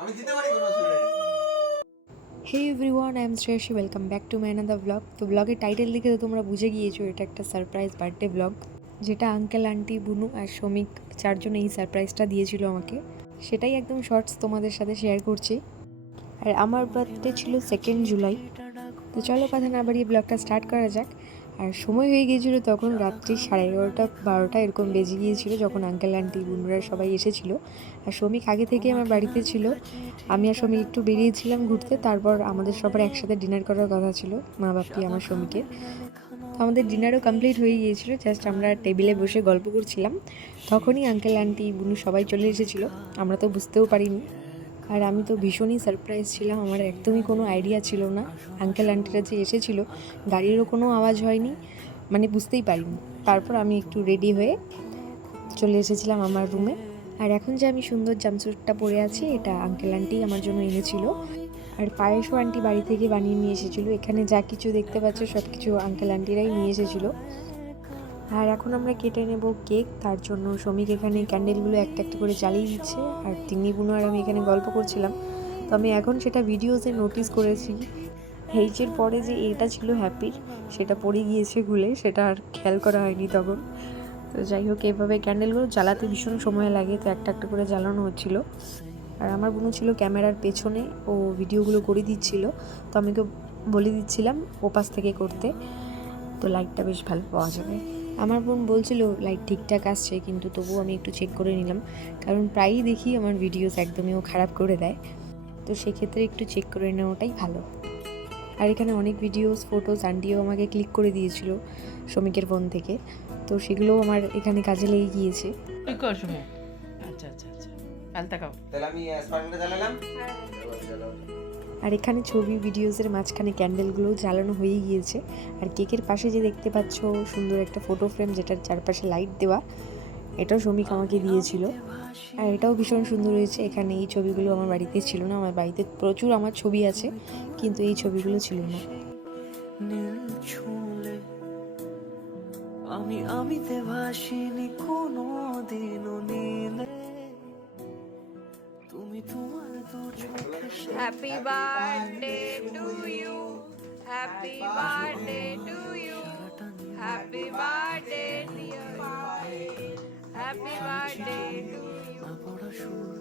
আমি দিতে পারি কোনো অসুবিধা নেই। Hey everyone, I am Shreyasi, welcome back to my another blog. তো ব্লগের টাইটেল দেখে তো তোমরা বুঝে গিয়েছো এটা একটা সারপ্রাইজ বার্থডে ব্লগ, যেটা আঙ্কেল আন্টি বুনু আর শ্রমিক চারজন এই সারপ্রাইজটা দিয়েছিল আমাকে। সেটাই একদম শর্টস তোমাদের সাথে শেয়ার করছি। আর আমার বার্থডে ছিল 2 জুলাই। তো চলো কথা না বাড়িয়ে ব্লগটা স্টার্ট করা যাক। আর সময় হয়ে গিয়েছিল তখন রাত্রি 11:30 12টা এরকম বেজে গিয়েছিল যখন আঙ্কেল আন্টি বুনুরা সবাই এসেছিলো। আর শ্রমিক আগে থেকে আমার বাড়িতে ছিল। আমি আর শ্রমিক একটু বেরিয়েছিলাম ঘুরতে, তারপর আমাদের সবার একসাথে ডিনার করার কথা ছিল, মা বাপি আমার শ্রমিকের। তো আমাদের ডিনারও কমপ্লিট হয়ে গিয়েছিল, জাস্ট আমরা টেবিলে বসে গল্প করছিলাম। তখনই আঙ্কেল আন্টি বুনু সবাই চলে এসেছিলো, আমরা তো বুঝতেও পারিনি। আর আমি তো ভীষণই সারপ্রাইজ ছিলাম, আমার একদমই কোনো আইডিয়া ছিল না আঙ্কেল আন্টিরা যে এসেছিলো। গাড়িরও কোনো আওয়াজ হয়নি, মানে বুঝতেই পারিনি। তারপর আমি একটু রেডি হয়ে চলে এসেছিলাম আমার রুমে। আর এখন যে আমি সুন্দর জাম্পস্যুটটা পরে আছি, এটা আঙ্কেল আন্টি আমার জন্য এনেছিল। আর পায়েসও আন্টি বাড়ি থেকে বানিয়ে নিয়ে এসেছিলো। এখানে যা কিছু দেখতে পাচ্ছ সব কিছু আঙ্কেল আন্টিরাই নিয়ে এসেছিলো। আর এখন আমরা কেটে নেব কেক। তার জন্য শ্রমিক এখানে ক্যান্ডেলগুলো একটা একটা করে জ্বালিয়ে দিচ্ছে, আর তিন্নি বুনু আর আমি এখানে গল্প করছিলাম। তো আমি এখন সেটা ভিডিওসে নোটিস করেছি, এইচের পরে যে এটা ছিল হ্যাপির, সেটা পড়ে গিয়েছে ভুলে, সেটা আর খেয়াল করা হয়নি তখন। তো যাই হোক, এভাবে ক্যান্ডেলগুলো জ্বালাতে ভীষণ সময় লাগে, তো একটা একটা করে জ্বালানো হচ্ছিল। আর আমার বোনও ছিল ক্যামেরার পেছনে, ও ভিডিওগুলো করে দিচ্ছিল। তো আমি ওকে বলে দিচ্ছিলাম ওপাশ থেকে করতে, তো লাইটটা বেশ ভালো পাওয়া যাবে। আমার বোন বলছিল লাইট ঠিকঠাক আসছে, কিন্তু তবুও আমি একটু চেক করে নিলাম, কারণ প্রায়ই দেখি আমার ভিডিওস একদমই ও খারাপ করে দেয়। তো সেক্ষেত্রে একটু চেক করে নেওয়াটাই ভালো। আর এখানে অনেক ভিডিওস ফটোস আন্টিও আমাকে ক্লিক করে দিয়েছিল শ্রমিকের ফোন থেকে, তো সেগুলোও আমার এখানে কাজে লেগে গিয়েছে। আচ্ছা আচ্ছা আচ্ছা, আলতা খাও। তাহলে আমি স্পার্কটা জ্বালালাম। আর এখানে ছবি ভিডিওসের মাঝখানে ক্যান্ডেলগুলো জ্বালানো হয়ে গিয়েছে। আর কেকের পাশে যে দেখতে পাচ্ছ সুন্দর একটা ফটো ফ্রেম, যেটার চারপাশে লাইট দেওয়া, এটাও শ্রমিক আমাকে দিয়েছিল। আর এটাও ভীষণ সুন্দর হয়েছে। এখানে এই ছবিগুলো আমার বাড়িতে ছিল না, আমার বাড়িতে প্রচুর আমার ছবি আছে, কিন্তু এই ছবিগুলো ছিল না। আমি আমিতে ভাসিনি কোনো দিনও নীলে, তুমি তোমার দু চোখে happy birthday to you, happy birthday to you, happy birthday dear, happy birthday to you. পড়া সুর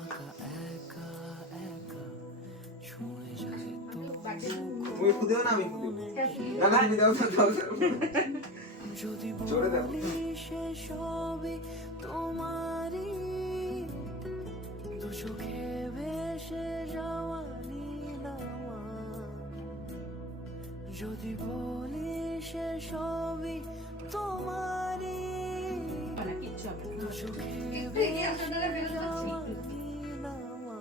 আঁকা একা একা ছুঁয়ে যায় তো তুমি খুদেও না, আমি খুদেও না, না তুমি দাও দাও। যদি জোরে দাও। বলি সে সবই তোমারই, দু চোখে ভেসে যাওয়া নীলামা। যদি বলি সে সবই তোমারই, দু চোখে ভেসে যাওয়া নীলামা।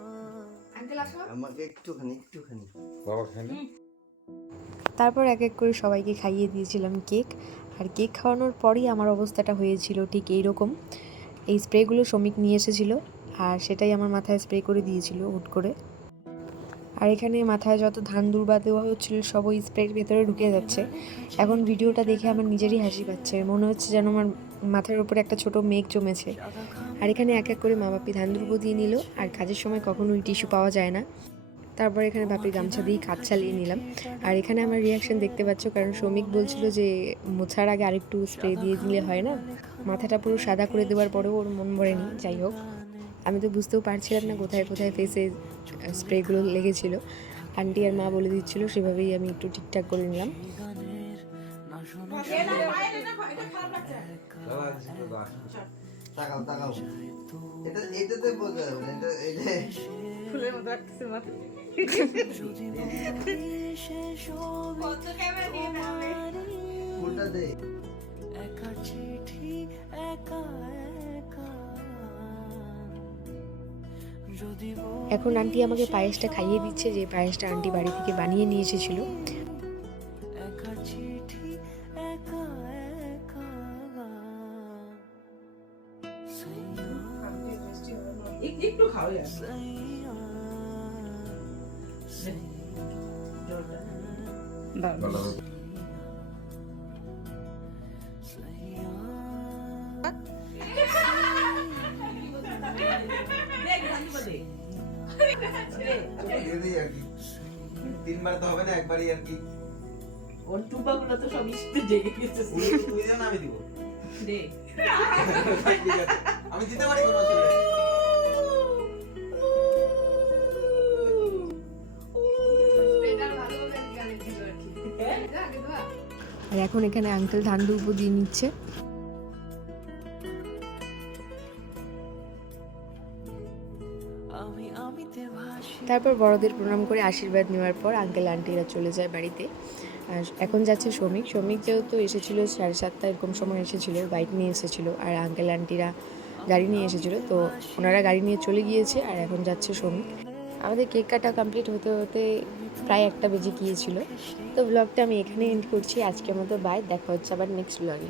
আমাকে একটুখানি বাবা খানি। তারপর এক এক করে সবাইকে খাইয়ে দিয়েছিলাম কেক। আর কেক খাওয়ানোর পরই আমার অবস্থাটা হয়েছিল ঠিক এইরকম। এই স্প্রেগুলো শ্রমিক নিয়ে এসেছিলো, আর সেটাই আমার মাথায় স্প্রে করে দিয়েছিল হুট করে। আর এখানে মাথায় যত ধান দুর্বা দেওয়া হচ্ছিল সব ওই স্প্রের ভেতরে ঢুকে যাচ্ছে। এখন ভিডিওটা দেখে আমার নিজেরই হাসি পাচ্ছে, মনে হচ্ছে যেন আমার মাথার উপরে একটা ছোট মেঘ জমেছে। আর এখানে এক এক করে মা বাপি ধান দুর্ব দিয়ে নিল, আর কাজের সময় কখনোই টিস্যু পাওয়া যায় না। তারপর এখানে বাপির গামছা দিয়েই কাজ চালিয়ে নিলাম। আর এখানে আমার রিয়াকশন দেখতে পাচ্ছ, কারণ শ্রমিক বলছিল যে মোছার আগে আরেকটু স্প্রে দিয়ে দিলে হয় না, মাথাটা পুরো সাদা করে দেওয়ার পরেও ওর মন ভরেনি। যাই হোক, আমি তো বুঝতেও পারছিলাম না কোথায় কোথায় ফেসে স্প্রেগুলো লেগেছিল। আন্টি আর মা বলে দিচ্ছিল, সেভাবেই আমি একটু ঠিকঠাক করে নিলাম। তাকাও তাকাও, এটা এটাতে বোঝা যাবে না, এটা এই যে ফুলের মতো লাগতেছে মাথা। কত ক্যামেরা নিয়ে নামে ফুলটা দে। একা চিঠি একা একা, যদি এখন আন্টি আমাকে পায়েসটা খাইয়ে দিচ্ছে, যে পায়েসটা আন্টি বাড়ি থেকে বানিয়ে নিয়ে এসেছিল। একা চিঠি একা একা, একটু খাও যাবে। দে। চলো দিয়ে দিই আর কি। 3 বার তো হবে না, একবারই আর কি। ওর টুপাগুলো তো সব ইস্তে জেগে গেছে। তুমি দাও না, আমি দিব। দে। ঠিক আছে, আমি দিতে পারি, কোনো অসুবিধা নেই। আর এখন এখানে আঙ্কেল ধান দুর্ব দিয়ে নিচ্ছে। তারপর বড়দের প্রণাম করে আশীর্বাদ নেওয়ার পর আঙ্কেল আন্টিরা চলে যায় বাড়িতে। আর এখন যাচ্ছে শ্রমিক যেহেতু এসেছিলো 7:30 এরকম সময় এসেছিলো, বাইক নিয়ে এসেছিলো, আর আঙ্কেল আন্টিরা গাড়ি নিয়ে এসেছিলো, তো ওনারা গাড়ি নিয়ে চলে গিয়েছে। আর এখন যাচ্ছে শ্রমিক। আমাদের কেক কাটা কমপ্লিট হতে হতে প্রায় 1টা বেজে গিয়েছিলো। তো ব্লগটা আমি এখানে এন্ড করছি। আজকের মতো বাই, দেখা হচ্ছে আবার নেক্সট ব্লগে।